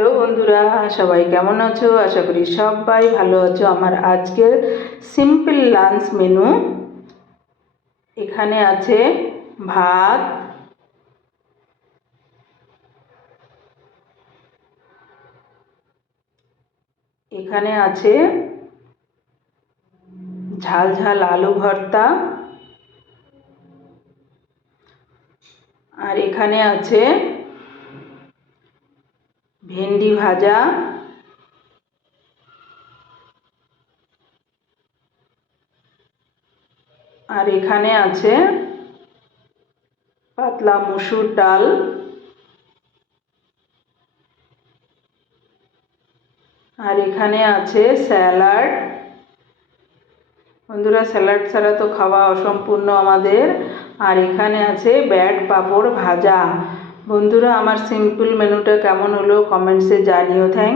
Hello বন্ধুরা, সবাই কেমন আছো? আশা করি সবাই ভালো আছো। আমার আজকের সিম্পল লাঞ্চ মেনু, এখানে আছে ভাত, এখানে আছে ঝাল ঝাল আলু ভর্তা, আর এখানে আছে ভেন্ডি ভাজা, আর এখানে আছে পাতলা মসুর ডাল, আর এখানে আছে স্যালাড। বন্ধুরা, স্যালাড ছাড়া তো খাওয়া অসম্পূর্ণ আমাদের। আর এখানে আছে ব্যাট পাঁপড় ভাজা। বন্ধুরা, আমার সিম্পল মেনুটা কেমন হলো কমেন্টসে জানিও। থ্যাংক